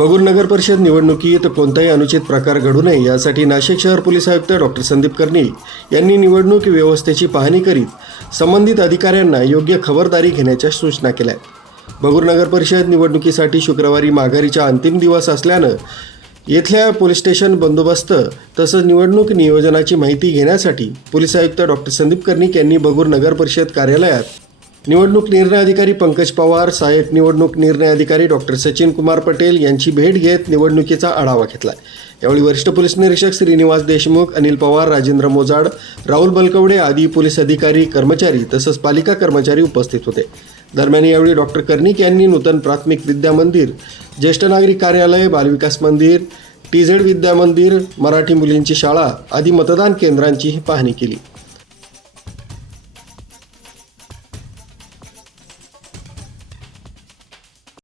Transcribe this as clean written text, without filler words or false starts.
बगूर नगर परिषद निवडणुकीत कोणताही अनुचित प्रकार घडू नये यासाठी नाशिक शहर पोलीस आयुक्त डॉक्टर संदीप कर्णिक यांनी निवडणूक व्यवस्थेची पाहणी करीत संबंधित अधिकाऱ्यांना योग्य खबरदारी घेण्याच्या सूचना केल्या. बगूर नगर परिषद निवडणुकीसाठी शुक्रवारी माघारीचा अंतिम दिवस असल्यानं येथल्या पोलीस स्टेशन बंदोबस्त तसंच निवडणूक नियोजनाची माहिती घेण्यासाठी पोलीस आयुक्त डॉक्टर संदीप कर्णिक यांनी बगूर नगर परिषद कार्यालयात निवडणूक निर्णय अधिकारी पंकज पवार, सहाय्यक निवडणूक निर्णय अधिकारी डॉक्टर सचिन कुमार पटेल यांची भेट घेत निवडणुकीचा आढावा घेतला. यावेळी वरिष्ठ पोलीस निरीक्षक श्रीनिवास देशमुख, अनिल पवार, राजेंद्र मोजाड, राहुल बलकवडे आदी पोलीस अधिकारी, कर्मचारी तसंच पालिका कर्मचारी उपस्थित होते. दरम्यान यावेळी डॉक्टर कर्णिक यांनी नूतन प्राथमिक विद्या मंदिर, ज्येष्ठ नागरिक कार्यालय, बालविकास मंदिर, TZ विद्या मंदिर, मराठी मुलींची शाळा आदी मतदान केंद्रांचीही पाहणी केली.